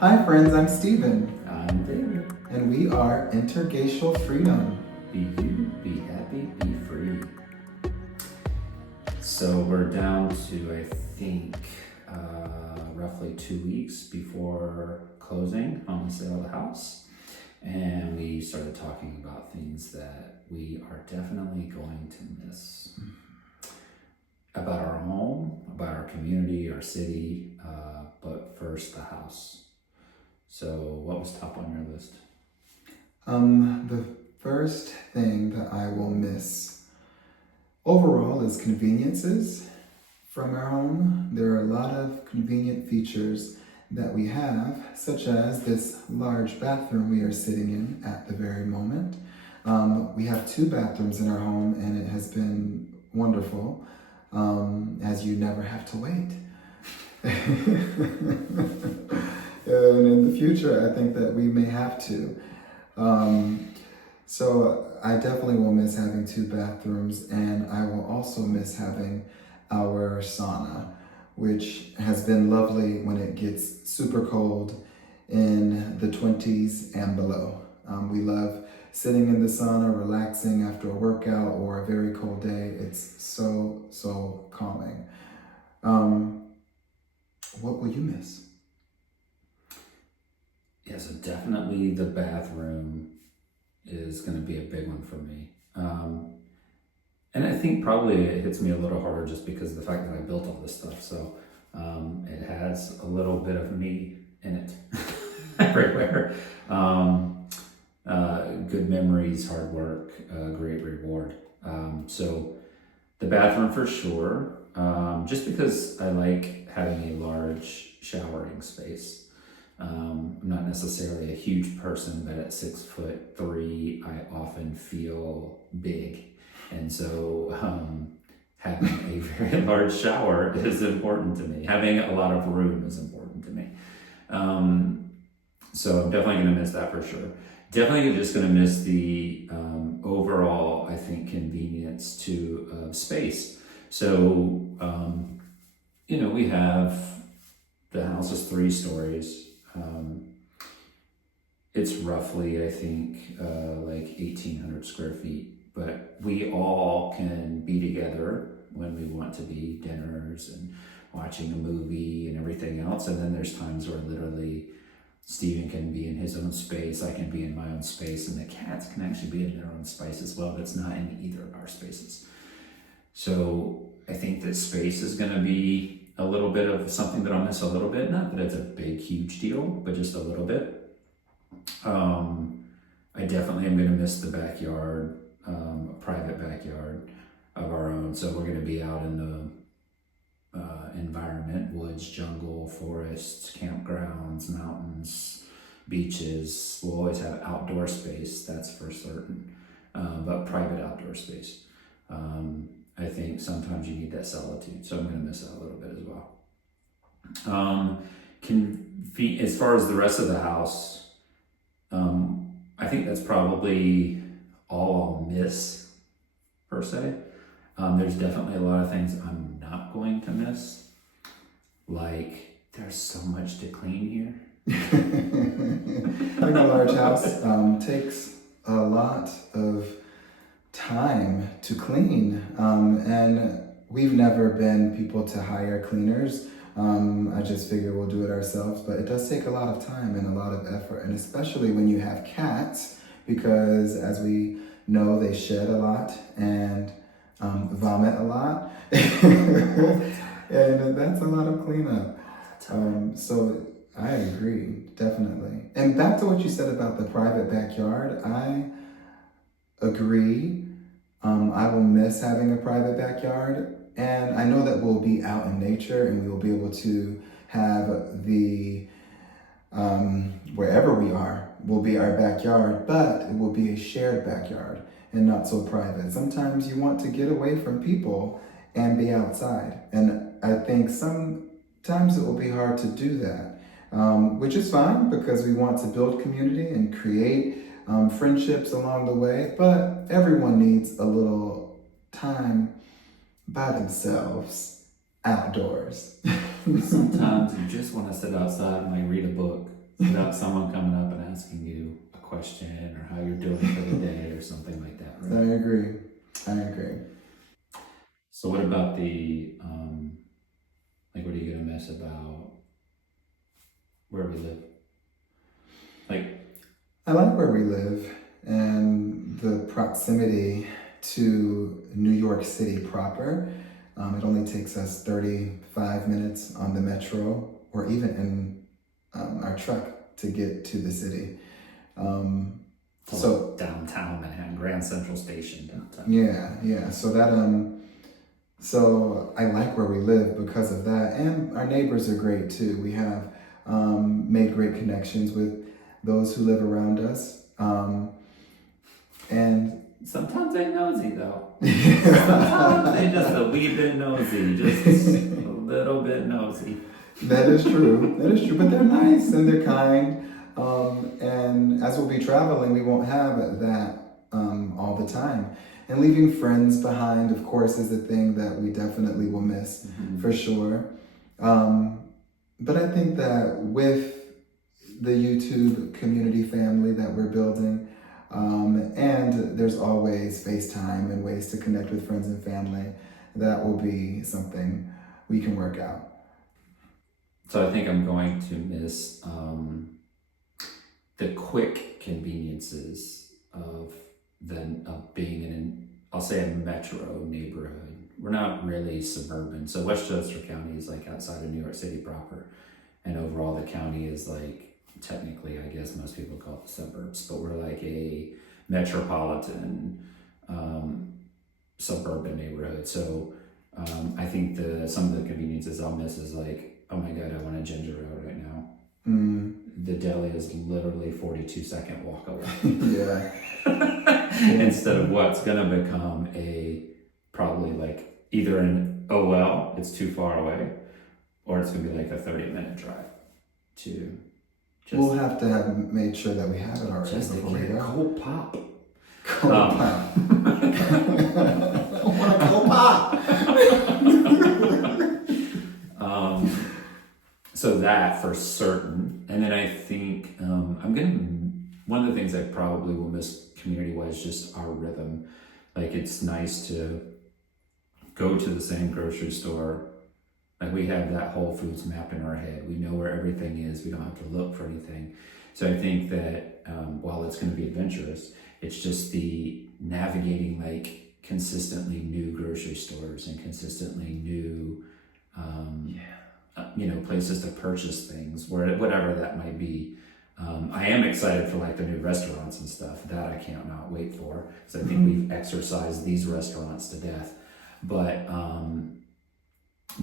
Hi friends, I'm Steven, I'm David. and we are Interracial Freedom. Be you, be happy, be free. So we're down to, I think, roughly 2 weeks before closing on the sale of the house. And we started talking about things that we are definitely going to miss. About our home, about our community, our city, but first the house. So what was top on your list? The first thing that I will miss overall is conveniences from our home. There are a lot of convenient features that we have, such as this large bathroom we are sitting in at the very moment. We have 2 bathrooms in our home, and it has been wonderful, as you never have to wait. And in the future, I think that we may have to. So I definitely will miss having 2 bathrooms, and I will also miss having our sauna, which has been lovely when it gets super cold in the 20s and below. We love sitting in the sauna, relaxing after a workout or a very cold day. It's so calming. What will you miss? Yeah, so definitely the bathroom is going to be a big one for me. And I think probably it hits me a little harder just because of the fact that I built all this stuff. So it has a little bit of me in it everywhere. Good memories, hard work, great reward. So the bathroom for sure, just because I like having a large showering space. I'm not necessarily a huge person, but at 6'3", I often feel big. And so having a very large shower is important to me. Having a lot of room is important to me. So I'm definitely going to miss that for sure. Definitely just going to miss the overall, I think, convenience to space. So, we have, the house is 3 stories. It's roughly, I think, like 1,800 square feet, but we all can be together when we want to be, dinners and watching a movie and everything else. And then there's times where literally Steven can be in his own space, I can be in my own space, and the cats can actually be in their own space as well, but it's not in either of our spaces. So I think that space is going to be a little bit of something that I'll miss a little bit. Not that it's a big, huge deal, but just a little bit. I definitely am going to miss the backyard, a private backyard of our own. So we're going to be out in the environment, woods, jungle, forests, campgrounds, mountains, beaches. We'll always have outdoor space, that's for certain, but private outdoor space. I think sometimes you need that solitude, so I'm going to miss that a little bit as well. As far as the rest of the house, I think that's probably all I'll miss, per se. There's definitely a lot of things I'm not going to miss. Like, there's so much to clean here. Having a large house takes a lot of time to clean, and we've never been people to hire cleaners. I just figure we'll do it ourselves, but it does take a lot of time and a lot of effort, and especially when you have cats, because as we know, they shed a lot and vomit a lot, and that's a lot of cleanup. So I agree, definitely. And back to what you said about the private backyard, I agree. I will miss having a private backyard, and I know that we'll be out in nature and we will be able to have the wherever we are will be our backyard, but it will be a shared backyard and not so private. Sometimes you want to get away from people and be outside, and I think sometimes it will be hard to do that, which is fine because we want to build community and create friendships along the way, but everyone needs a little time by themselves outdoors. Sometimes you just want to sit outside and read a book. without someone coming up and asking you a question or how you're doing for the day or something like that, right? I agree. So what about the, what are you gonna miss about where we live? I like where we live and the proximity to New York City proper. It only takes us 35 minutes on the metro or even in our truck to get to the city. So downtown Manhattan, Grand Central Station downtown. Yeah. So I like where we live because of that, and our neighbors are great too. We have made great connections with those who live around us, and sometimes they're nosy though. Sometimes they just a wee bit nosy, just a little bit nosy. That is true, but they're nice and they're kind. And as we'll be traveling, we won't have that all the time. And leaving friends behind, of course, is a thing that we definitely will miss for sure. But I think that with the YouTube community family that we're building, and there's always FaceTime and ways to connect with friends and family, that will be something we can work out. So I think I'm going to miss the quick conveniences of being in I'll say a metro neighborhood. We're not really suburban. So Westchester County is like outside of New York City proper. And overall the county is like, technically, I guess most people call it the suburbs, but we're like a metropolitan suburban neighborhood. So I think some of the conveniences I'll miss is like, oh my God, I want a ginger ale right now. The deli is literally 42-second walk away. Yeah. Instead of what's gonna become probably like either it's too far away, or it's gonna be like a 30-minute drive to we'll have to have made sure that we have it already just before we go. Cold pop. Cold pop. I want a cold pop. So that for certain. And then I think one of the things I probably will miss community-wise, just our rhythm. Like it's nice to go to the same grocery store. Like we have that Whole Foods map in our head. We know where everything is. We don't have to look for anything. So I think that while it's going to be adventurous, it's just the navigating like consistently new grocery stores and consistently new places to purchase things, whatever that might be. I am excited for like the new restaurants and stuff. That I can't not wait for, because I think we've exercised these restaurants to death. But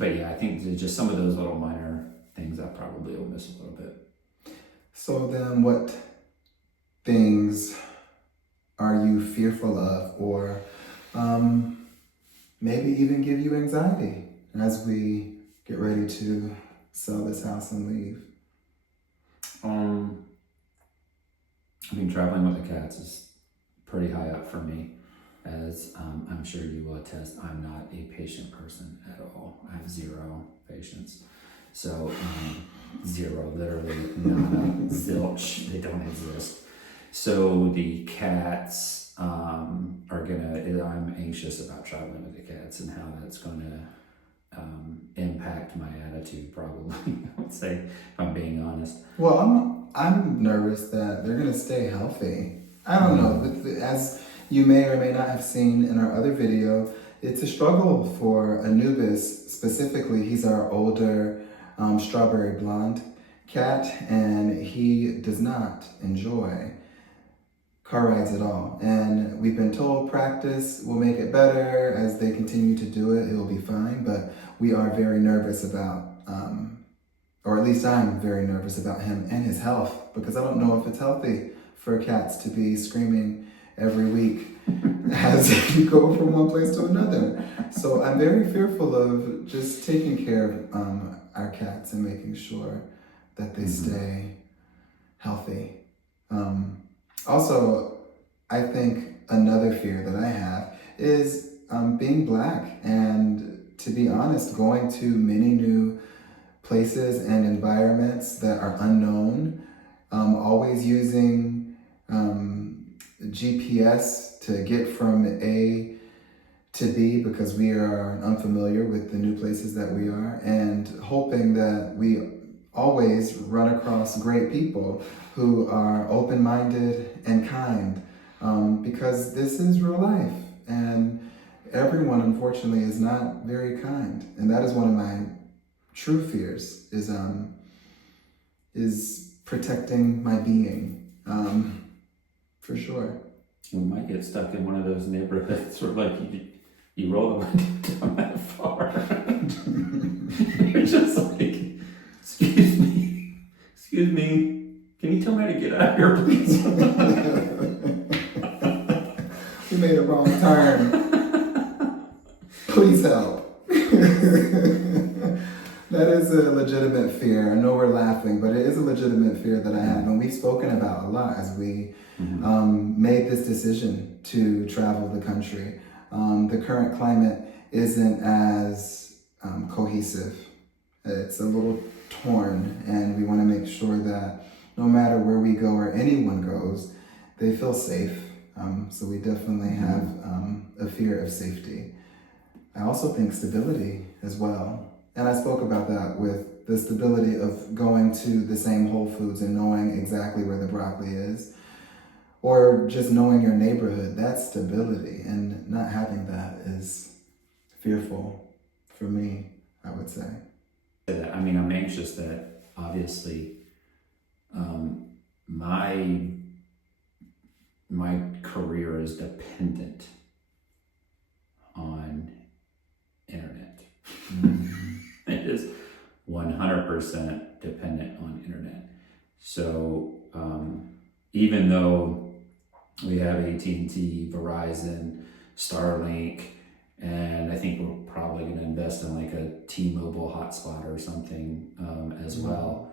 yeah, I think just some of those little minor things I probably will miss a little bit. So then what things are you fearful of, or maybe even give you anxiety as we get ready to sell this house and leave? Traveling with the cats is pretty high up for me. As I'm sure you will attest, I'm not a patient person at all. I have zero patience. So zero, literally nada, zilch, they don't exist. So the cats I'm anxious about traveling with the cats and how that's gonna impact my attitude probably, I would say, if I'm being honest. Well, I'm nervous that they're gonna stay healthy. I don't know, as you may or may not have seen in our other video, it's a struggle for Anubis specifically. He's our older strawberry blonde cat, and he does not enjoy car rides at all. And we've been told practice will make it better. As they continue to do it, it will be fine. But we are very nervous about, or at least I'm very nervous about him and his health, because I don't know if it's healthy for cats to be screaming every week as you go from one place to another. So I'm very fearful of just taking care of our cats and making sure that they stay healthy. Also, I think another fear that I have is being Black, and to be honest, going to many new places and environments that are unknown always using GPS to get from A to B because we are unfamiliar with the new places that we are, and hoping that we always run across great people who are open-minded and kind, because this is real life, and everyone unfortunately is not very kind, and that is one of my true fears, is protecting my being, for sure. We might get stuck in one of those neighborhoods where like you roll the window down that far. You're just like, excuse me, can you tell me how to get out of here, please? We made a wrong turn. Please help. That is a legitimate fear. I know we're laughing, but it is a legitimate fear that I have, and we've spoken about a lot as we made this decision to travel the country. The current climate isn't as cohesive. It's a little torn, and we want to make sure that no matter where we go or anyone goes, they feel safe. So we definitely have a fear of safety. I also think stability as well. And I spoke about that with the stability of going to the same Whole Foods and knowing exactly where the broccoli is, or just knowing your neighborhood. That's stability, and not having that is fearful for me, I would say. I mean, I'm anxious that obviously my career is dependent on internet. It is 100% dependent on internet. So even though we have AT&T, Verizon, Starlink, and I think we're probably going to invest in like a T-Mobile hotspot or something as well,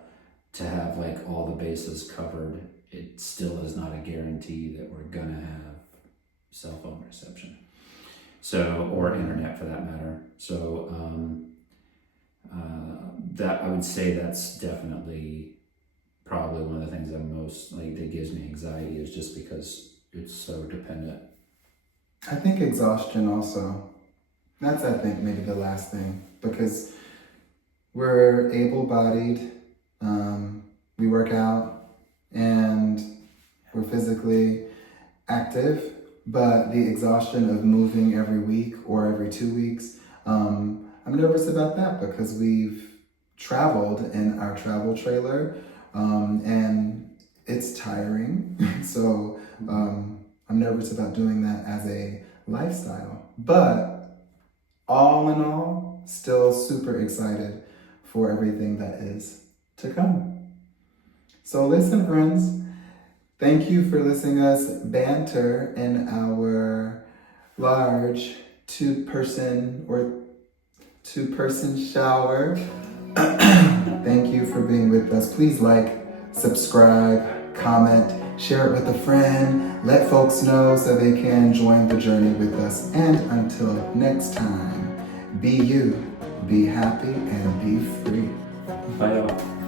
to have like all the bases covered, it still is not a guarantee that we're going to have cell phone reception. So, or internet for that matter. So that I would say that's definitely probably one of the things I'm most like that gives me anxiety, is just because it's so dependent. I think exhaustion also. That's, I think, maybe the last thing, because we're able-bodied, we work out, and we're physically active, but the exhaustion of moving every week or every 2 weeks, I'm nervous about that because we've traveled in our travel trailer, and it's tiring. So I'm nervous about doing that as a lifestyle. But all in all, still super excited for everything that is to come. So listen, friends, thank you for listening to us banter in our large two-person shower. Thank you for being with us. Please like, subscribe, comment, share it with a friend, let folks know so they can join the journey with us. And until next time, be you, be happy, and be free. Bye, y'all.